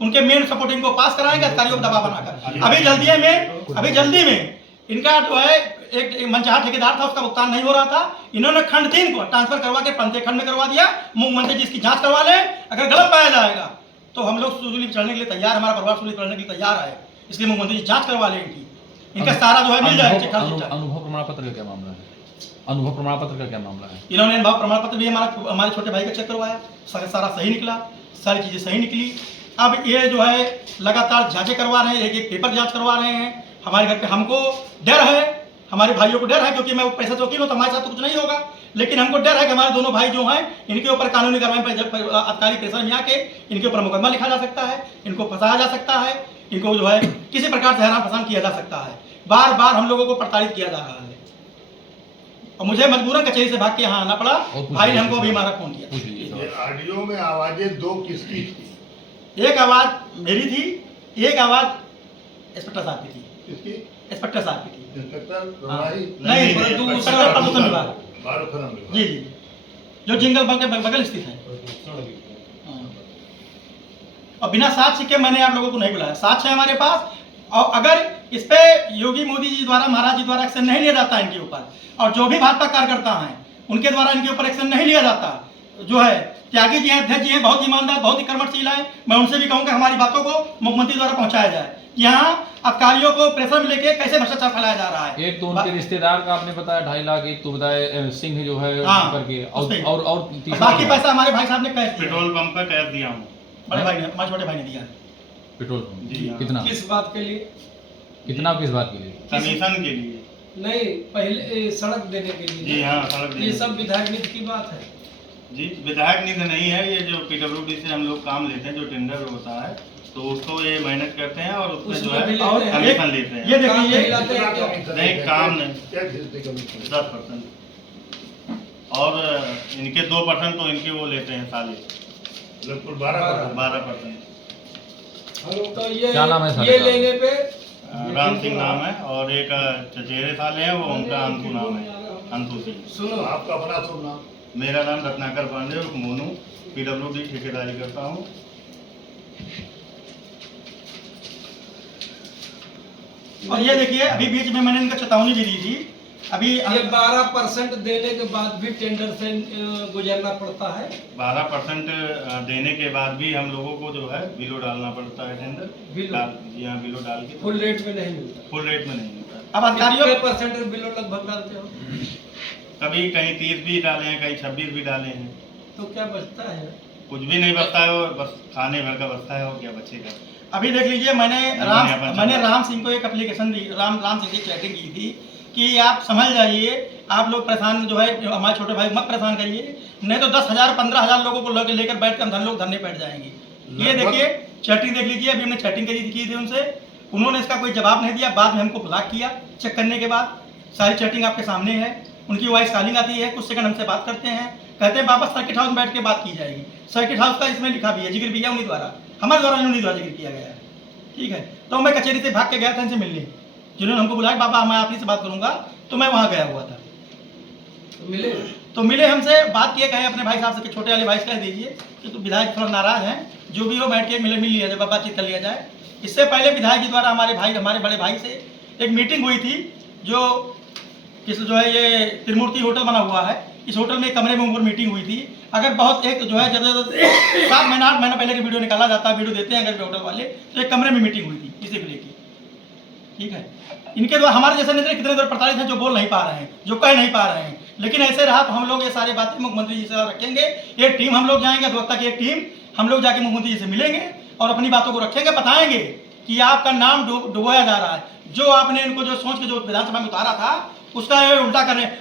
उनके main supporting को पास कराएंगे अधिकारियों को दबाव बनाकर। अभी जल्दी में इनका जो है एक मनचाहा ठेकेदार था, उसका भुगतान नहीं हो रहा था, इन्होंने खंड 3 को ट्रांसफर करवा के पंते खंड में करवा दिया। मुख्यमंत्री जी इसकी जांच करवा लें, अगर गलत पाया जाएगा तो हम लोग सूली चढ़ने के लिए तैयार, हमारा परिवार सूली चढ़ने के लिए तैयार है। इसलिए मुख्यमंत्री जी जांच करवा लें इनका सारा जो है मिल जाएगा। अनुभव प्रमाण पत्र का क्या मामला है? अनुभव प्रमाण पत्र का क्या मामला है? इन्होंने अनुभव प्रमाण पत्र भी हमारे छोटे भाई का चेक करवाया, सारा सही निकला, सारी चीजें सही निकली। अब ये जो है लगातार जांचें करवा रहे हैं, एक पेपर जांच करवा रहे हैं। हमारे घर पे हमको डर है, हमारे भाइयों को डर है, क्योंकि मैं पैसा चौकी हूँ तो हमारे साथ तो कुछ नहीं होगा, लेकिन हमको डर है कि हमारे दोनों भाई जो हैं इनके ऊपर कानूनी कार्रवाई अबकारी प्रेशर में आके इनके ऊपर मुकदमा लिखा जा सकता है, इनको फंसाया जा सकता है, इनको जो है किसी प्रकार से हैरान फसान किया जा सकता है। बार बार हम लोगों को प्रताड़ित किया जा रहा है और मुझे मजबूरन कचहरी से भाग के यहाँ आना पड़ा। भाई ने हमको अभी हमारा फोन किया। ऑडियो में आवाजें 2 किसकी थी? एक आवाज मेरी थी, एक आवाज इंस्पेक्टर साहब की थी। किसकी? इंस्पेक्टर साहब की थी। इंस्पेक्टर नहीं, प्रदूषण विभाग जी, जो जिंगल बग के बगल स्थित है। और बिना साक्ष्य के मैंने आप लोगों को नहीं बुलाया, साक्ष्य है हमारे पास। और अगर इस पे योगी मोदी जी द्वारा, महाराज जी द्वारा एक्शन नहीं लिया जाता इनके ऊपर, और जो भी भाजपा कार्यकर्ता हैं उनके द्वारा इनके ऊपर एक्शन नहीं लिया जाता, जो है त्यागी जी हैं, अध्यक्ष जी हैं, बहुत ईमानदार, बहुत ही कर्मठशील है, मैं उनसे भी कहूँगा हमारी बातों को मुख्यमंत्री द्वारा पहुंचाया जाए। यहाँ अधिकारियों को प्रेशर में लेके कैसे भ्रष्टाचार फैलाया जा रहा है। एक तो उनके रिश्तेदार का आपने बताया 2.5 लाख, एक तो बताया सिंह जो है करके, और बाकी पैसा हमारे भाई साहब ने कैश दिया, पेट्रोल पंप का कैश दिया हूँ, बड़े भाई ने, हमारे छोटे भाई ने दिया है पेट्रोल पंप। जी, कितना? किस बात के लिए? कितना किस बात के लिए? कमीशन के लिए। नहीं, पहले सड़क देने के लिए। जी हाँ, सड़क देने। ये सब विधायक निधि की बात है जी, विधायक निधि नहीं है, ये जो PWD से हम लोग काम लेते हैं, जो टेंडर होता है तो उसको ये मेहनत करते हैं और उसमें जो है कमीशन लेते हैं। ये देखिए, नहीं काम नहीं, 10% और इनके 2% तो इनके वो लेते हैं साले, लगभग 12%। तो ये क्या नाम है ये लेने पे राम सिंह नाम है और एक चचेरे साले हैं, वो उनका अंशु नाम है, अंशु सिंह। सुनो, आपका अपना शुभ नाम? मेरा नाम रत्नाकर पांडे और मोनू, PWD ठेकेदारी करता हूँ। और ये देखिए अभी बीच में मैंने इनका चेतावनी भी दी थी। अभी ये 12% देने के बाद भी टेंडर से गुजरना पड़ता है। 12% देने के बाद भी हम लोगों को जो है बिलो डालना पड़ता है, टेंडर यहाँ बिलो डाल के फुल रेट में नहीं मिलता। फुल रेट में नहीं मिलता। अब अधिकारियों परसेंट बिलो लगभग डालते हो? कभी कहीं 30 भी डाले हैं, कहीं 26 भी डाले हैं। तो क्या बचता है? कुछ भी नहीं बचता है, और बस खाने भर का बचता है, और क्या बचेगा। अभी देख लीजिए, मैंने राम सिंह को एक एप्लीकेशन दी, राम सिंह की चैटिंग की थी कि आप समझ जाइए, आप लोग परेशान जो है हमारे छोटे भाई मत परेशान करिए, नहीं तो 10,000 15,000 लोगों को लेकर बैठ कर हम लोग धरने बैठ जाएंगे। ये देखिए चैटिंग देख लीजिए, अभी हमने चैटिंग की थी उनसे, उन्होंने इसका कोई जवाब नहीं दिया। बाद में हमको ब्लॉक किया, चेक करने के बाद सारी चैटिंग आपके सामने है। उनकी वॉइस कॉलिंग आती है, कुछ सेकंड हमसे बात करते हैं, कहते हैं वापस सर्किट हाउस में बैठ के बात की जाएगी। सर्किट हाउस का इसमें लिखा भी है, जिक्र भी है उन्हीं द्वारा, हमारे द्वारा उन्हीं द्वारा जिक्र किया गया है। ठीक है, तो मैं कचहरी से भाग के गया था इनसे मिलने, जिन्होंने हमको बुलाया बाबा मैं आप ही से बात करूंगा, तो मैं वहाँ गया हुआ था। तो मिले हमसे, बात किए, कहे अपने भाई साहब से, छोटे वाले भाई से कह दीजिए कि तो विधायक थोड़ा नाराज हैं, जो भी हो बैठ के मिल लिया जाए, बातचीत कर लिया जाए। इससे पहले विधायक जी द्वारा हमारे बड़े भाई से एक मीटिंग हुई थी, जो है ये त्रिमूर्ति होटल बना हुआ है, इस होटल में एक कमरे में ऊपर मीटिंग हुई थी। अगर बहुत एक जो है 7 महीना 8 महीना पहले की वीडियो निकाला जाता है, वीडियो देते हैं अगर होटल वाले, तो एक कमरे में मीटिंग हुई थी इसी को लेकर। ठीक है, इनके द्वारा हमारे जैसे नेता कितने द्वारा प्रताड़ित हैं, जो बोल नहीं पा रहे हैं, जो कह नहीं पा रहे हैं, लेकिन ऐसे रहा तो हम लोग ये सारी बातें मुख्यमंत्री जी से रखेंगे। एक टीम हम लोग जाएंगे, अधिवक्ता की एक टीम हम लोग जाके मुख्यमंत्री जी से मिलेंगे और अपनी बातों को रखेंगे, बताएंगे कि आपका नाम डुबोया जा रहा है। जो आपने इनको जो सोच के जो विधानसभा में उतारा था, उसका ये उल्टा कर रहे हैं।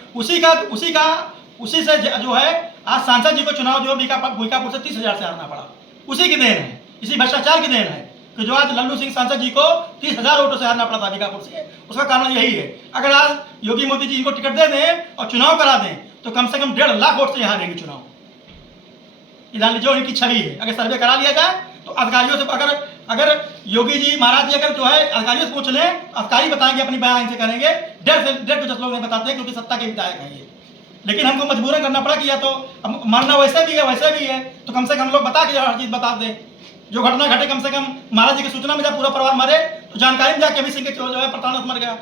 उसी से जो है आज सांसद जी को चुनाव जो भूइकापुर से 30,000 से हारना पड़ा, उसी की देन है, इसी भ्रष्टाचार की देन है कि जो आज लल्लू सिंह सांसद जी को 30,000 वोटों से हारना पड़ा था भूइकापुर से। उसका कारण यही है, अगर आज योगी मोदी जी इनको टिकट दे दें और चुनाव करा दें तो कम से कम 1.5 लाख वोट से हारेंगे चुनाव। जो इनकी छवि है, अगर सर्वे करा लिया जाए तो अधिकारियों से, अगर योगी जी महाराज जी अगर जो है अधिकारियों से पूछ लें, अधिकारी बताएंगे, अपनी बयान इनसे करेंगे, 1.5 से 10 लोग नहीं बताते हैं, क्योंकि सत्ता के विधायक हैं ये। लेकिन हमको मजबूरन करना पड़ा कि या तो मानना वैसे भी है, तो कम से कम हम लोग बता के हर चीज बता दें, जो घटना घटे कम से कम महाराज जी की सूचना में जब पूरा परिवार मरे तो जानकारी में जाके अभी सिंह के जो है प्रताड़ना मर गया।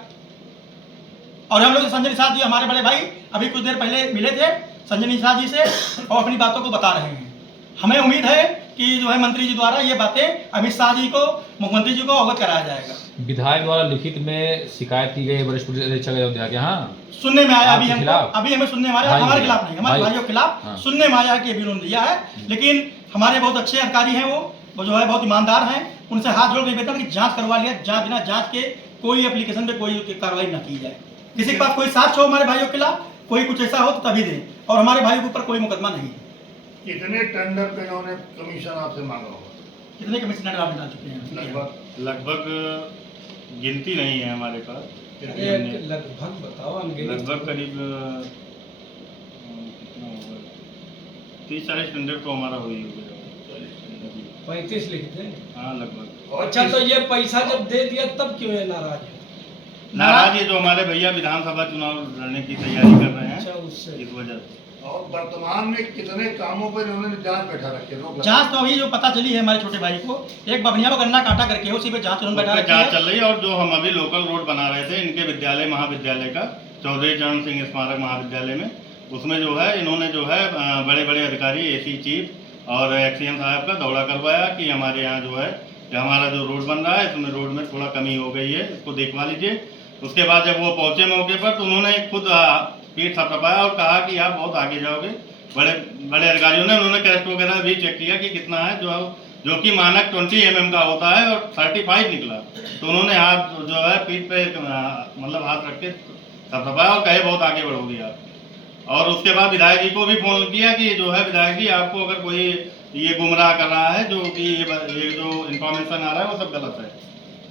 और हम लोग संजय निषाद जी हमारे बड़े भाई अभी कुछ देर पहले मिले थे संजय निषाद जी से और अपनी बातों को बता रहे हैं। हमें उम्मीद है कि जो है मंत्री जी द्वारा ये बातें अमित शाह जी को मुख्यमंत्री जी को अवगत कराया जाएगा। विधायक द्वारा लिखित में शिकायत की गई वरिष्ठ पुलिस अधीक्षक अयोध्या के यहाँ सुनने में आया आपके अभी हमें सुनने में आया, हमारे खिलाफ नहीं, हमारे भाइयों के खिलाफ सुनने में आया कि अभी उन्होंने दिया है। लेकिन हमारे बहुत अच्छे अधिकारी हैं, वो जो है बहुत ईमानदार हैं, उनसे हाथ जोड़ के निवेदन कि जांच करवा लिया, बिना जांच के कोई एप्लीकेशन पे कोई कार्रवाई न की जाए। किसी के पास कोई साक्ष्य हो हमारे भाइयों के खिलाफ, कोई कुछ ऐसा हो तो तभी दें, और हमारे भाइयों के ऊपर कोई मुकदमा नहीं है। कितने टेंडर पे इन्होंने कमीशन आपसे मांगा होगा? कितने कमिश्नर आप डाल चुके हैं? लगभग गिनती नहीं है हमारे पास, लगभग बताओ, लगभग करीब 30-40 टेंडर तो हमारा हो ही होगा। 35 लिखते हैं। हाँ लगभग। अच्छा, तो ये पैसा जब दे दिया तब क्यों है नाराज है? नाराज ये जो हमारे भैया विधानसभा चुनाव लड़ने की तैयारी कर रहे हैं, अच्छा, उससे इस वजह से। और वर्तमान में कितने कामों पर इन्होंने जांच बैठा रखी है? जांच तो अभी जो पता चली है हमारे छोटे भाई को, एक बभनिया को गन्ना काटा करके है, उसी पे जांच उन्होंने बैठा रखी है। जांच चल रही है। और जो हम अभी लोकल रोड बना रहे थे इनके विद्यालय महाविद्यालय का, चौधरी चरण सिंह स्मारक महाविद्यालय में, उसमें जो है इन्होंने जो है बड़े बड़े अधिकारी एसी चीफ और एक्सीएम साहब का दौरा करवाया कि हमारे यहाँ जो है हमारा जो रोड बन रहा है इसमें रोड में थोड़ा कमी हो गई है, इसको देखवा लीजिए। उसके बाद जब वो पहुंचे मौके पर तो उन्होंने खुद पीठ थपथपाया और कहा कि आप बहुत आगे जाओगे। बड़े बड़े अधिकारियों ने उन्होंने टेस्ट वगैरह भी चेक किया कि कितना है, जो कि मानक 20 mm का होता है और 35 निकला। तो उन्होंने हाथ जो है पीठ पे मतलब हाथ रख के थपथपाया और कहे बहुत आगे बढ़ोगे आप। और उसके बाद विधायक जी को भी फोन किया कि जो है विधायक जी आपको अगर कोई ये गुमराह कर रहा है, जो कि ये जो इंफॉर्मेशन आ रहा है वो सब गलत है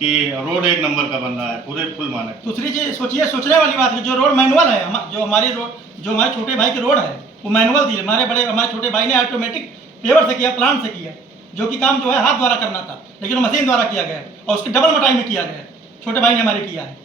कि रोड 1 नंबर का बन रहा है पूरे फुल मानक। दूसरी चीज सोचिए, सोचने वाली बात है, जो रोड मैनुअल है, जो हमारी रोड जो हमारे छोटे भाई की रोड है वो मैनुअल थी। हमारे छोटे भाई ने ऑटोमेटिक पेवर से किया, प्लांट से किया, जो कि काम जो है हाथ द्वारा करना था, लेकिन वो मशीन द्वारा किया गया और उसकी डबल मोटाई में किया गया। छोटे भाई ने हमारे किया है।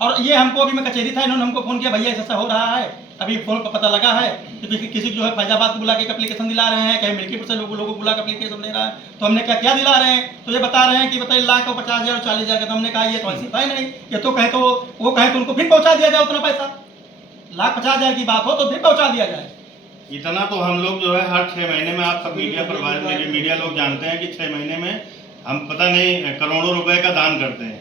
और ये हमको अभी मैं कचहरी था, इन्होंने हमको फोन किया, भैया ऐसा हो रहा है, अभी फोन पर पता लगा है कि किसी जो है फैजाबाद को बुला के एप्लीकेशन दिला रहे हैं, कहीं मिल्कीपुर से लोगों को बुला के एप्लीकेशन दे रहा है। तो हमने क्या दिला रहे हैं, तो ये बता रहे हैं कि बताइए 1,50,000 और 40,000 का। तो हमने कहा ये तो ऐसी है नहीं, ये तो कहे तो वो कहे तो उनको फिर पहुंचा दिया जाए उतना पैसा। 1,50,000 की बात हो तो फिर पहुंचा दिया जाए। इतना तो हम लोग जो है हर 6 महीने में, आप सब मीडिया लोग जानते हैं कि 6 महीने में हम पता नहीं करोड़ों रुपए का दान करते हैं।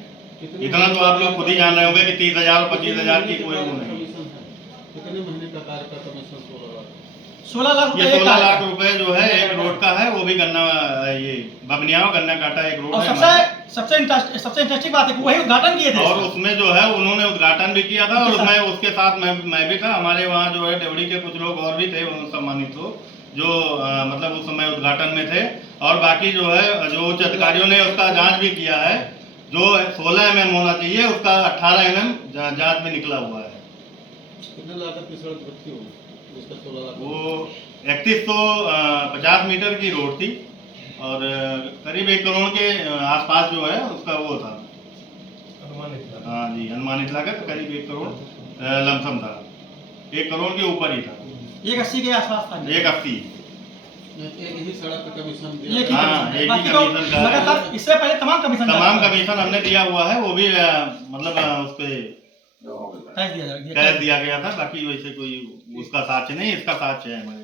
इतना तो आप लोग खुद ही जान रहे होंगे कि 30,000 और 25,000 की कोई वो नहीं। कितने महीने का कार्य का कमीशन? 16 लाख ये 16 लाख रुपए जो है एक रोड का है, वो भी गन्ना, ये बबनियाओं गन्ना काटा एक रोड है। सबसे इंटरेस्टिंग बात है कि वही उद्घाटन किए थे और उसमें जो है उन्होंने उद्घाटन भी किया था और उसमें उसके साथ मैं भी था। हमारे वहाँ जो है देवड़ी के कुछ लोग और भी थे सम्मानित हो, जो मतलब उस समय उद्घाटन में थे। और बाकी जो है जो उच्च अधिकारियों ने उसका जांच भी किया है, जो 16 mm होना चाहिए उसका 18 mm जांच में निकला हुआ है। कितने लागत की सड़क बनती होगी? वो 3150 मीटर की रोड थी और करीब 1 करोड़ के आसपास जो है उसका वो था अनुमानित। हाँ जी, अनुमानित लागत करीब 1 करोड़ लमसम था, 1 करोड़ के ऊपर ही था, 180 के आसपास था। 180 एक ही सड़क का कमीशन दिया। एक ही कमीशन का लगातार इससे पहले तमाम कमीशन हमने दिया हुआ है, वो भी मतलब उस पे कैद दिया गया था। बाकी वैसे कोई उसका साक्ष्य नहीं, इसका साक्ष्य है हमारे।